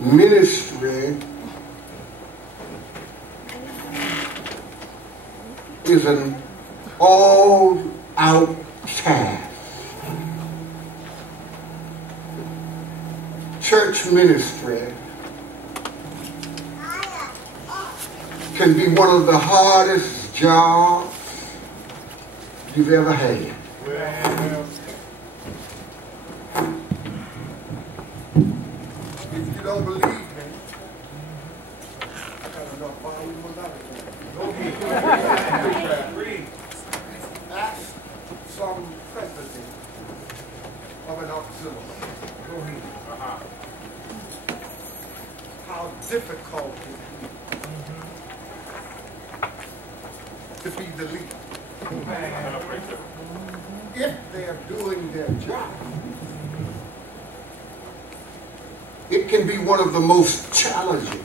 ministry is an all-out task. Church ministry can be one of the hardest jobs you've ever had. If you don't believe me, I got enough volume on that. Ask some president of an auxiliary. Go ahead. How difficult it is to be the leader. If they're doing their job, it can be one of the most challenging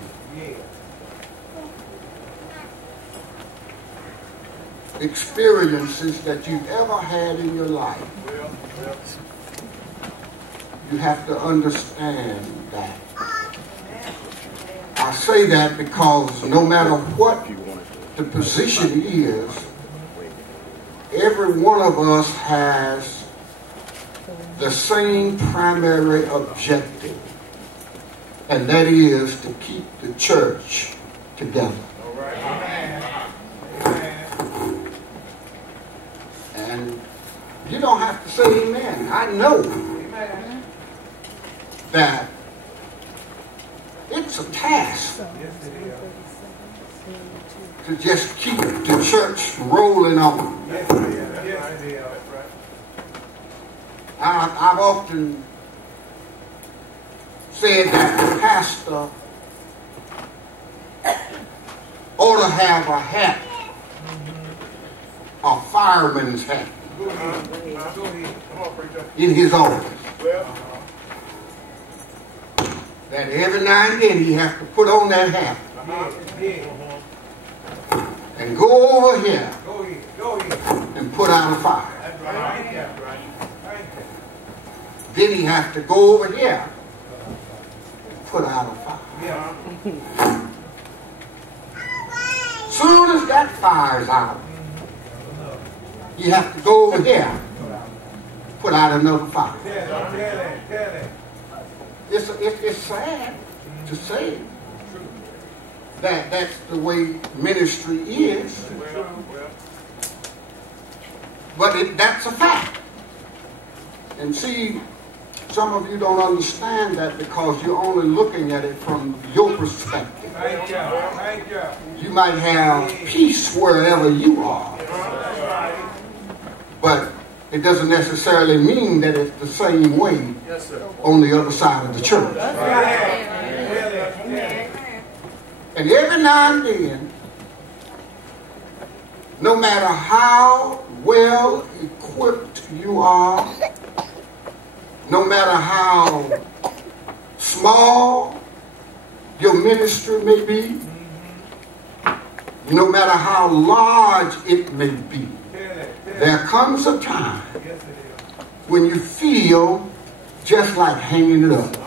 experiences that you've ever had in your life. You have to understand that. I say that because no matter what the position is, every one of us has the same primary objective, and that is to keep the church together. And you don't have to say amen. I know that it's a task to just keep the church rolling on. I've often said that the pastor ought to have a hat, a fireman's hat, in his office. That every now and then he has to put on that hat and go over here and put out a fire. Then he has to go over here and put out a fire. Soon as that fire's out, you have to go over here and put out another fire. It's sad to say that that's the way ministry is, but that's a fact. And see, some of you don't understand that because you're only looking at it from your perspective. You might have peace wherever you are, but it doesn't necessarily mean that it's the same way on the other side of the church. And every now and then, no matter how well equipped you are, no matter how small your ministry may be, no matter how large it may be, there comes a time when you feel just like hanging it up.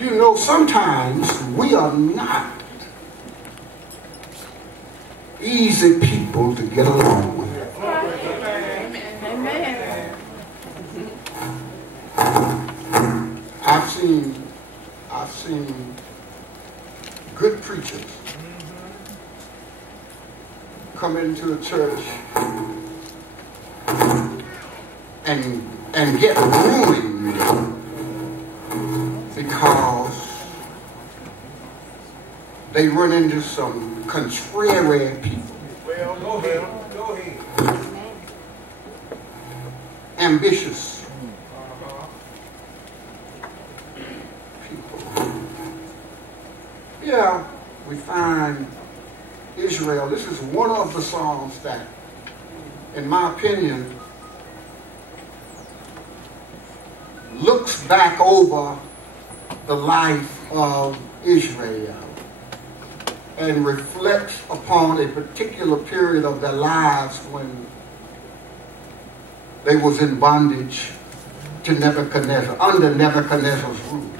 You know, sometimes we are not easy people to get along with. I've seen good preachers come into a church and get ruined because they run into some contrary people. Well, go ahead. Ambitious people. Yeah, we find Israel. This is one of the songs that, in my opinion, looks back over the life of Israel and reflects upon a particular period of their lives when they was in bondage to Nebuchadnezzar, under Nebuchadnezzar's rule,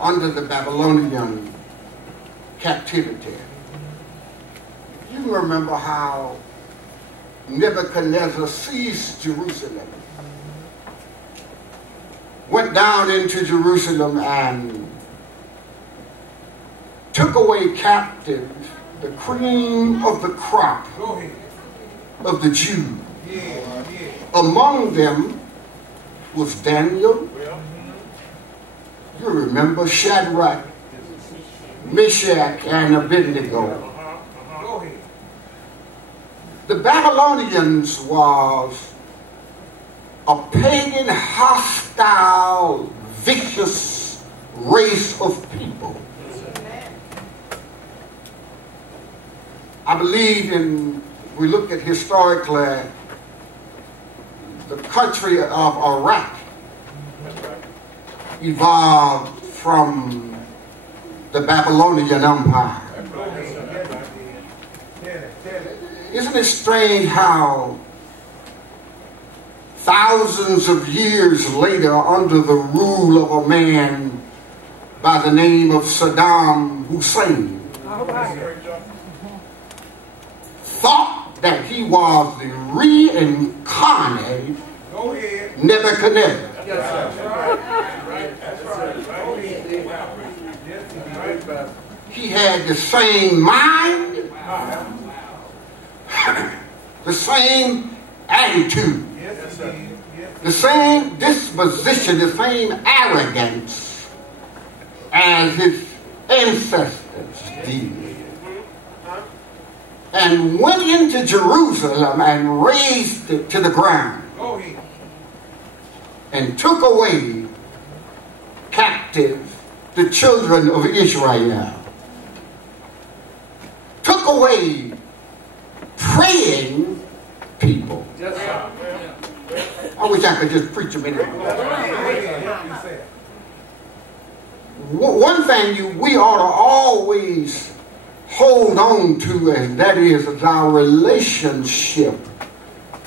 under the Babylonian captivity. You remember how Nebuchadnezzar seized Jerusalem, went down into Jerusalem and took away captive the cream of the crop of the Jews. Among them was Daniel. You remember Shadrach, Meshach, and Abednego. The Babylonians was a pagan, hostile, vicious race of people. I believe we look at historically, the country of Iraq evolved from the Babylonian Empire. Isn't it strange how thousands of years later, under the rule of a man by the name of Saddam Hussein, thought that he was the reincarnate Nebuchadnezzar. He had the same mind, the same attitude, the same disposition, the same arrogance as his ancestors did. And went into Jerusalem and razed it to the ground. And took away captive the children of Israel. Took away praying people. I wish I could just preach a minute. One thing we ought to always hold on to, and that is our relationship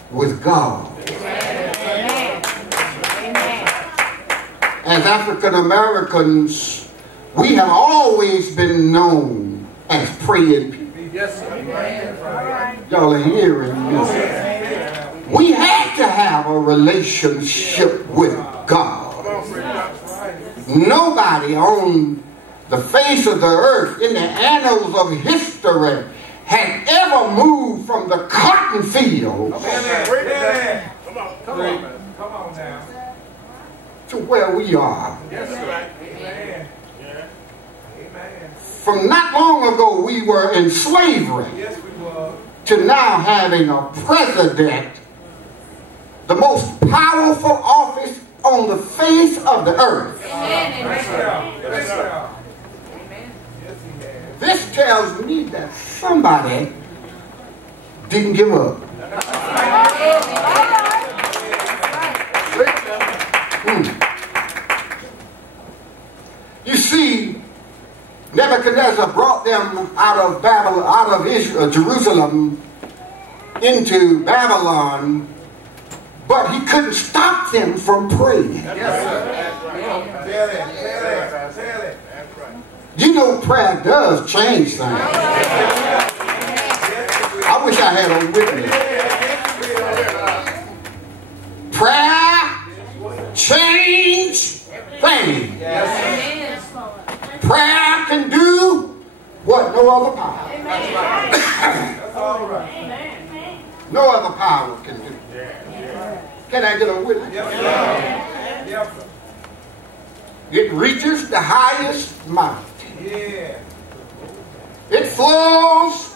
with God. As African Americans, we have always been known as praying people. Y'all are hearing me. We had to have a relationship with God. Nobody on the face of the earth in the annals of history had ever moved from the cotton field to where we are. From not long ago we were in slavery to now having a president, the most powerful office on the face of the earth. This tells me that somebody didn't give up. You see, Nebuchadnezzar brought them out of Babylon, out of Jerusalem into Babylon, but he couldn't stop them from praying. You know, prayer does change things. I wish I had a witness. Prayer change things. Prayer can do what no other power. No other power can do. Can I get a witness? It reaches the highest mountain. It flows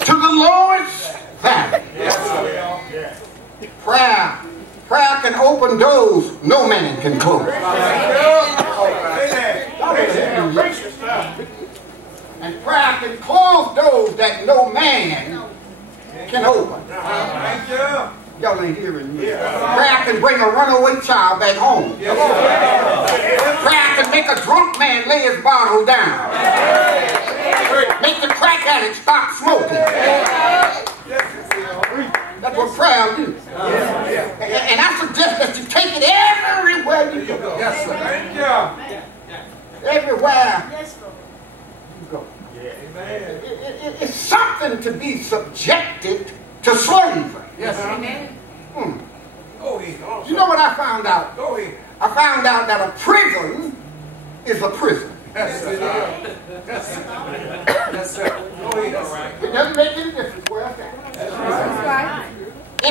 to the lowest valley. Prayer can open doors no man can close. And prayer can close doors that no man can open. Y'all ain't hearing me. Prayer can bring a runaway child back home. Prayer can make a drunk man lay his bottle down. Make the crack addict stop smoking. That that's what prayer is. And I suggest that you take it everywhere you go. Yes, sir. Thank you. Everywhere Yes, Lord. you go. Amen. It's something to be subjected to slavery. Yes, sir. Amen. Go ahead. You know what I found out? Go ahead. I found out that a prison is a prison. Yes, sir. Yes, sir. Yes, sir. Go ahead. It doesn't make any difference where it's at. That's right.